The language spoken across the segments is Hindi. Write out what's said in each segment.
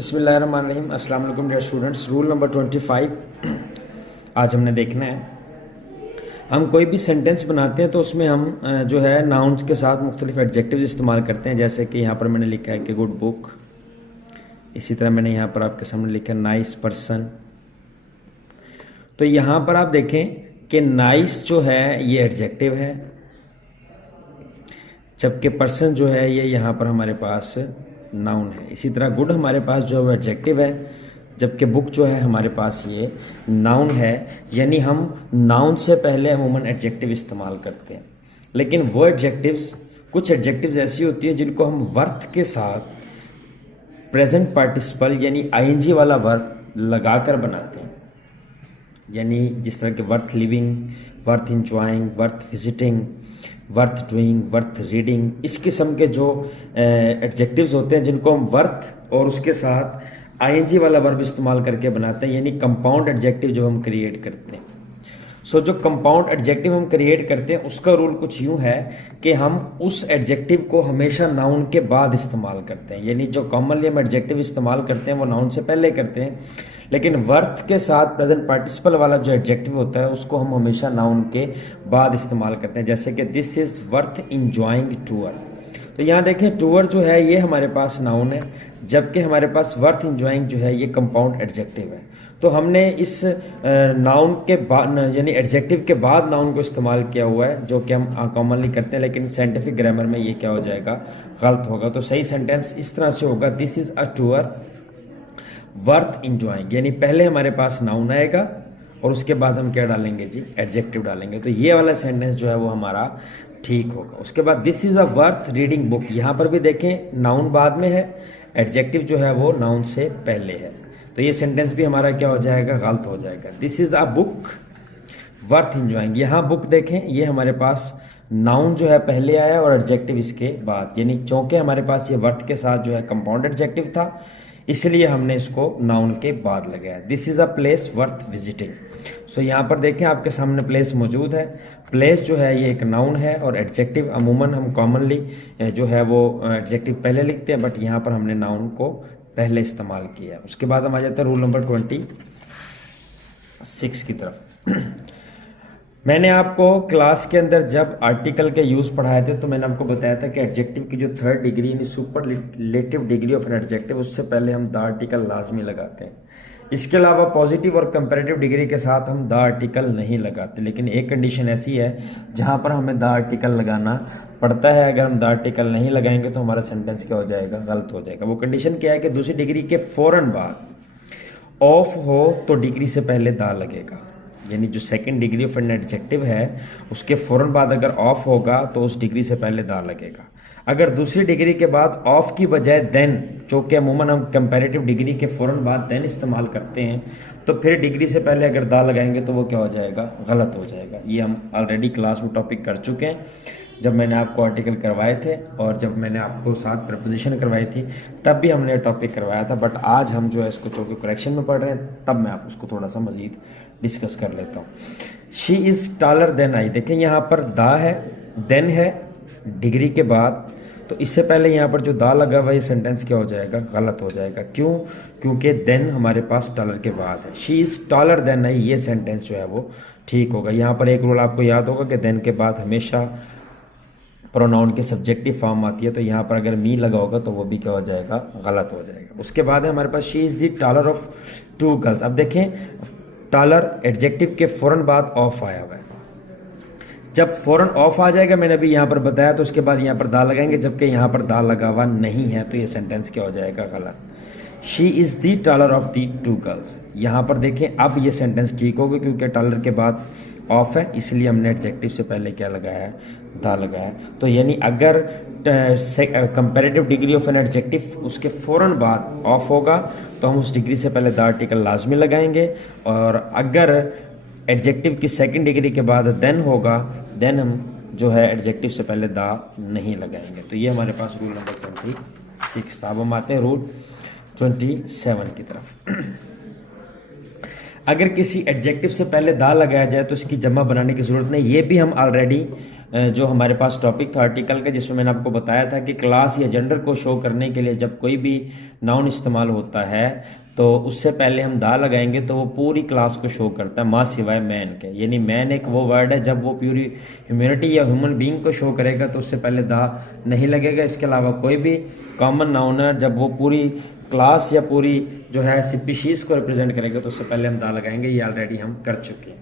बिस्मिल्लाहिर्रहमानिर्रहीम। अस्सलाम वालेकुम डियर स्टूडेंट्स। रूल नंबर 25 आज हमने देखना है। हम कोई भी सेंटेंस बनाते हैं तो उसमें हम जो है नाउन्स के साथ मुख्तलिफ एडजेक्टिव्स इस्तेमाल करते हैं। जैसे कि यहाँ पर मैंने लिखा है कि गुड बुक, इसी तरह मैंने यहाँ पर आपके सामने लिखा है नाइस पर्सन। तो यहाँ पर आप देखें कि नाइस जो है ये एडजेक्टिव है, जबकि पर्सन जो है ये यहाँ पर हमारे पास नाउन है। इसी तरह गुड हमारे पास जो है वो एडजेक्टिव है, जबकि बुक जो है हमारे पास ये नाउन है। यानी हम नाउन से पहले अमूमन एडजेक्टिव इस्तेमाल करते हैं, लेकिन वो एडजेक्टिव्स, कुछ एडजेक्टिव्स ऐसी होती है जिनको हम वर्थ के साथ प्रेजेंट पार्टिसिपल यानी आईएनजी वाला वर्ब लगाकर बनाते हैं। यानी जिस तरह के worth living, worth enjoying, worth visiting, worth doing, worth reading, इस किस्म के जो एडजेक्टिव्स होते हैं जिनको हम वर्थ और उसके साथ आईएनजी वाला वर्ब इस्तेमाल करके बनाते हैं, यानी कंपाउंड एडजेक्टिव जो हम क्रिएट करते हैं। जो कंपाउंड एडजेक्टिव हम क्रिएट करते हैं उसका रूल कुछ यूँ है कि हम उस एडजेक्टिव को हमेशा नाउन के बाद इस्तेमाल करते हैं। यानी जो कॉमनली हम एडजेक्टिव इस्तेमाल करते हैं वो नाउन से पहले करते हैं, लेकिन वर्थ के साथ प्रेजेंट पार्टिसिपल वाला जो एडजेक्टिव होता है उसको हम हमेशा नाउन के बाद इस्तेमाल करते हैं। जैसे कि दिस इज़ वर्थ इंजॉइंग टूअर। तो यहाँ देखें टूअर जो है ये हमारे पास नाउन है, जबकि हमारे पास वर्थ इंजॉइंग जो है ये कंपाउंड एडजेक्टिव है। तो हमने इस नाउन के बाद यानी एडजेक्टिव के बाद नाउन को इस्तेमाल किया हुआ है, जो कि हम कॉमनली करते हैं, लेकिन साइंटिफिक ग्रामर में ये क्या हो जाएगा, गलत होगा। तो सही सेंटेंस इस तरह से होगा, this is a tour worth enjoying. यानी पहले हमारे पास नाउन आएगा और उसके बाद हम क्या डालेंगे जी, एडजेक्टिव डालेंगे। तो ये वाला सेंटेंस जो है वो हमारा ठीक होगा। उसके बाद this is a worth reading book, यहाँ पर भी देखें नाउन बाद में है, एडजेक्टिव जो है वो नाउन से पहले है। तो ये सेंटेंस भी हमारा क्या हो जाएगा, गलत हो जाएगा। This is a book worth enjoying, यहाँ बुक देखें ये हमारे पास नाउन जो है पहले आया और एडजेक्टिव इसके बाद, यानी चूंकि हमारे पास ये वर्थ के साथ जो है कंपाउंड एडजेक्टिव था, इसलिए हमने इसको नाउन के बाद लगाया। This is a place worth visiting. यहाँ पर देखें आपके सामने प्लेस मौजूद है। प्लेस जो है ये एक नाउन है और एडजेक्टिव अमूमन हम कॉमनली जो है वो एडजेक्टिव पहले लिखते हैं, बट यहाँ पर हमने नाउन को पहले इस्तेमाल किया है। उसके बाद हम आ जाते हैं रूल नंबर 26 की तरफ। मैंने आपको क्लास के अंदर जब आर्टिकल के यूज़ पढ़ाए थे तो मैंने आपको बताया था कि एडजेक्टिव की जो थर्ड डिग्री यानी superlative degree of an adjective, उससे पहले हम द आर्टिकल लाजमी लगाते हैं। इसके अलावा पॉजिटिव और कंपैरेटिव डिग्री के साथ हम द आर्टिकल नहीं लगाते, लेकिन एक कंडीशन ऐसी है जहाँ पर हमें द आर्टिकल लगाना पड़ता है। अगर हम द आर्टिकल नहीं लगाएंगे तो हमारा सेंटेंस क्या हो जाएगा, गलत हो जाएगा। वो कंडीशन क्या है कि दूसरी डिग्री के फ़ौरन बाद ऑफ हो तो डिग्री से पहले द लगेगा। यानी जो second degree of an adjective है उसके फ़ौरन बाद अगर ऑफ होगा तो उस डिग्री से पहले दा लगेगा। अगर दूसरी डिग्री के बाद ऑफ की बजाय देन, जो कि अमूमन हम कंपैरेटिव डिग्री के फ़ौरन बाद देन इस्तेमाल करते हैं, तो फिर डिग्री से पहले अगर दा लगाएंगे तो वो क्या हो जाएगा, गलत हो जाएगा। ये हम ऑलरेडी क्लास में टॉपिक कर चुके हैं, जब मैंने आपको आर्टिकल करवाए थे और जब मैंने आपको साथ प्रपोजिशन करवाई थी तब भी हमने टॉपिक करवाया था। बट आज हम जो है इसको चूँकि करेक्शन में पढ़ रहे हैं तब मैं आप उसको थोड़ा सा मज़ीद डिस्कस कर लेता हूँ। She is taller than I, देखें यहाँ पर दा है, देन है डिग्री के बाद, तो इससे पहले यहाँ पर जो दा लगा हुआ ये सेंटेंस क्या हो जाएगा, गलत हो जाएगा। क्यों? क्योंकि देन हमारे पास टॉलर के बाद है। She is taller than I, ये सेंटेंस जो है वो ठीक होगा। यहाँ पर एक रूल आपको याद होगा कि देन के बाद हमेशा प्रोनाउन के सब्जेक्टिव फॉर्म आती है, तो यहाँ पर अगर मी लगा होगा तो वो भी क्या हो जाएगा, गलत हो जाएगा। उसके बाद है हमारे पास she is the taller of two girls. अब देखें टॉलर एडजेक्टिव के फ़ौरन बाद ऑफ आया हुआ है, जब फ़ौरन ऑफ आ जाएगा मैंने अभी यहाँ पर बताया तो उसके बाद यहाँ पर दा लगाएंगे, जबकि यहाँ पर दा लगा हुआ नहीं है, तो ये सेंटेंस क्या हो जाएगा, गलत। She is the taller of the two girls, यहाँ पर देखें अब ये सेंटेंस ठीक होगा क्योंकि टॉलर के बाद ऑफ है, इसलिए हमने एडजेक्टिव से पहले क्या लगाया है, दा लगाया है। तो यानी अगर comparative degree of an adjective उसके फ़ौरन बाद ऑफ होगा तो हम उस डिग्री से पहले द आर्टिकल लाजमी लगाएंगे, और अगर एडजेक्टिव की सेकंड डिग्री के बाद देन होगा, देन हम जो है एडजेक्टिव से पहले दा नहीं लगाएंगे। तो ये हमारे पास रूल नंबर 26 था। अब हम आते हैं रूल 27 की तरफ। अगर किसी एडजेक्टिव से पहले दा लगाया जाए तो इसकी जमा बनाने की ज़रूरत नहीं, ये भी हम ऑलरेडी जो हमारे पास टॉपिक था आर्टिकल का, जिसमें मैंने आपको बताया था कि क्लास या जेंडर को शो करने के लिए जब कोई भी नाउन इस्तेमाल होता है तो उससे पहले हम दा लगाएंगे तो वो पूरी क्लास को शो करता है माँ सिवाय मैन के। यानी मैन एक वो वर्ड है, जब वो पूरी ह्यूमैनिटी या ह्यूमन बीइंग को शो करेगा तो उससे पहले दा नहीं लगेगा। इसके अलावा कोई भी कॉमन नाउन है जब वो पूरी क्लास या पूरी जो है स्पीशीज़ को रिप्रेजेंट करेगा तो उससे पहले हम दा लगाएंगे। ये ऑलरेडी हम कर चुके हैं।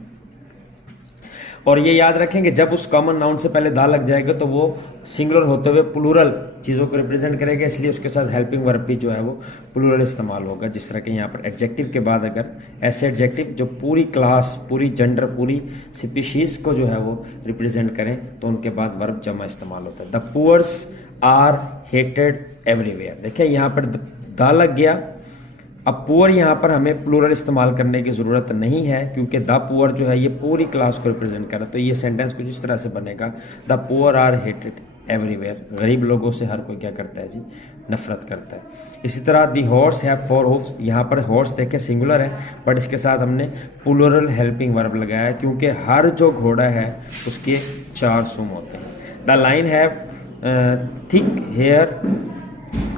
और ये याद रखेंगे जब उस कॉमन नाउन से पहले दा लग जाएगा तो वो सिंगुलर होते हुए प्लूरल चीज़ों को रिप्रेजेंट करेगा, इसलिए उसके साथ हेल्पिंग वर्ब भी जो है वो प्लूरल इस्तेमाल होगा। जिस तरह के यहाँ पर एडजेक्टिव के बाद अगर ऐसे एडजेक्टिव जो पूरी क्लास, पूरी जेंडर, पूरी स्पीशीज़ को जो है वो रिप्रेजेंट करें तो उनके बाद वर्ब जमा इस्तेमाल होता है। The poors are hated everywhere. देखिए यहाँ पर दा लग गया। अब पुअर यहाँ पर हमें प्लूरल इस्तेमाल करने की ज़रूरत नहीं है क्योंकि द पुअर जो है ये पूरी क्लास को रिप्रेजेंट कर रहा है। तो ये सेंटेंस कुछ इस तरह से बनेगा, the poor are hated everywhere. गरीब लोगों से हर कोई क्या करता है जी, नफरत करता है। इसी तरह दी हॉर्स हैव 4 हूफ्स। यहाँ पर हॉर्स देखे सिंगुलर है बट इसके साथ हमने प्लूरल हेल्पिंग वर्ब लगाया है क्योंकि हर जो घोड़ा है उसके 4 सूम होते हैं। The line have thick hair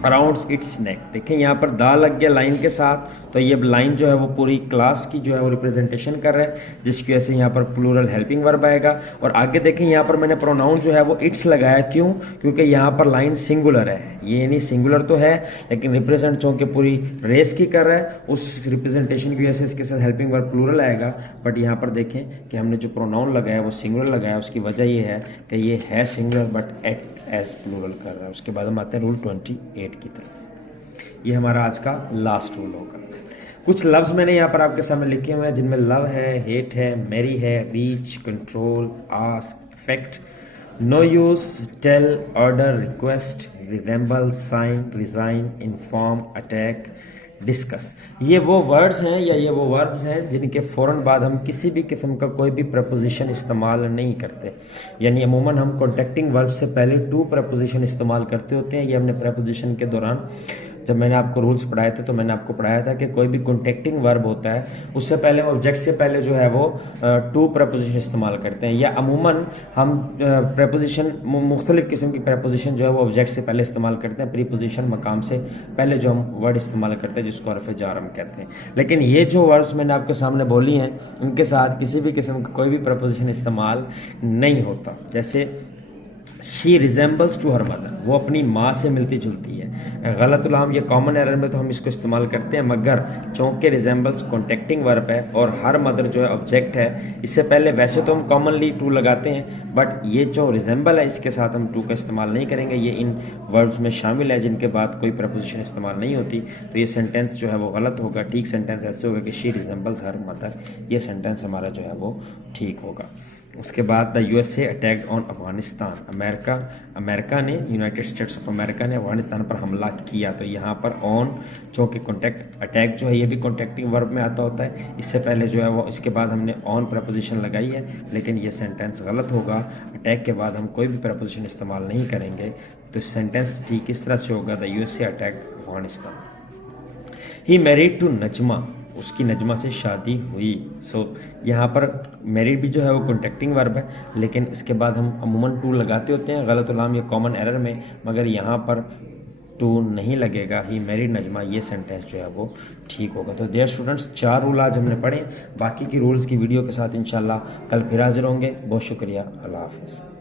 around its neck. देखें यहाँ पर दा लग गया लाइन के साथ, तो ये लाइन जो है वो पूरी क्लास की जो है वो रिप्रेजेंटेशन कर रहा है, जिसकी वजह से यहाँ पर प्लूरल हेल्पिंग वर्ब आएगा। और आगे देखें यहाँ पर मैंने प्रोनाउन जो है वो इट्स लगाया, क्यों? क्योंकि यहाँ पर लाइन सिंगुलर है। ये नहीं सिंगुलर तो है लेकिन रिप्रेजेंट चूँकि पूरी रेस की कर रहा है, उस रिप्रेजेंटेशन की वजह से इसके साथ हेल्पिंग वर्ब प्लूरल आएगा। बट यहाँ पर देखें कि हमने जो प्रोनाउन लगाया वो सिंगुलर लगाया, उसकी वजह ये है कि ये है singular but act as plural कर रहा है। उसके बाद हम आते हैं रूल 28 की तरफ। ये हमारा आज का लास्ट रूल होगा। कुछ लफ्ज़ मैंने यहाँ पर आपके सामने लिखे हुए हैं जिनमें लव है, हेट है, मैरी है, reach, control, ask, effect, no use, tell, order, request, resemble, sign, resign, inform, attack, discuss. ये वो वर्ड्स हैं या ये वो वर्ब्स हैं जिनके फ़ौरन बाद हम किसी भी किस्म का कोई भी प्रपोजिशन इस्तेमाल नहीं करते। यानी अमूमन हम कॉन्टेक्टिंग वर्ब से पहले टू प्रपोजिशन इस्तेमाल करते होते हैं। ये हमने प्रपोजिशन के दौरान जब मैंने आपको रूल्स पढ़ाए थे तो मैंने आपको पढ़ाया था कि कोई भी कॉन्टेक्टिंग वर्ब होता है उससे पहले हम ऑब्जेक्ट से पहले जो है वो टू प्रपोजिशन इस्तेमाल करते हैं। या अमूमन हम प्रपोजिशन मुख्तलिफ किस्म की प्रपोजिशन जो है वो ऑब्जेक्ट से पहले इस्तेमाल करते हैं। प्रीपोजिशन मकाम से पहले जो हम वर्ड इस्तेमाल करते हैं जिसको हरफ जार हम कहते हैं। लेकिन ये जो वर्ड्स मैंने आपके सामने बोली हैं इनके साथ किसी भी किस्म का कोई भी प्रपोजिशन इस्तेमाल नहीं होता। जैसे she resembles to her mother, वो अपनी माँ से मिलती जुलती है। गलतुल्लाम ये कॉमन एरर में तो हम इसको इस्तेमाल करते हैं, मगर चूँकि रिजेंबल्स कॉन्टेक्टिंग वर्ब है और हर मदर जो है ऑब्जेक्ट है, इससे पहले वैसे तो हम कॉमनली टू लगाते हैं बट ये जो रिजेंबल है इसके साथ हम टू का इस्तेमाल नहीं करेंगे। ये इन वर्ब्स में शामिल है जिनके बाद कोई प्रपोजिशन इस्तेमाल नहीं होती। तो ये सेंटेंस जो है वो गलत होगा। ठीक सेंटेंस ऐसे होगा कि शी रिजेंबल्स हर मदर। ये सेंटेंस हमारा जो है वो ठीक होगा। उसके बाद the USA attacked on Afghanistan. America ने, यूनाइटेड स्टेट्स ऑफ अमेरिका ने अफगानिस्तान पर हमला किया। तो यहाँ पर ऑन चूँकि कॉन्टेक्ट, अटैक जो है ये भी कॉन्टेक्टिंग वर्ब में आता होता है। इससे पहले जो है वो इसके बाद हमने ऑन प्रपोजिशन लगाई है, लेकिन ये सेंटेंस गलत होगा। अटैक के बाद हम कोई भी प्रपोजिशन इस्तेमाल नहीं करेंगे। तो सेंटेंस ठीक इस तरह से होगा, the USA attacked Afghanistan. He married to Najma, उसकी नजमा से शादी हुई। सो यहाँ पर मैरिड भी जो है वो कॉन्टेक्टिंग वर्ब है, लेकिन इसके बाद हम अमूमन टू लगाते होते हैं। गलतुल्लाम ये कॉमन एरर में, मगर यहाँ पर टू नहीं लगेगा। ही मैरिड नजमा, ये सेंटेंस जो है वो ठीक होगा। तो डियर स्टूडेंट्स, 4 रूल आज हमने पढ़े। बाकी की रूल्स की वीडियो के साथ इंशाल्लाह कल फिर हाजिर होंगे। बहुत शुक्रिया। अल्लाह हाफिज़।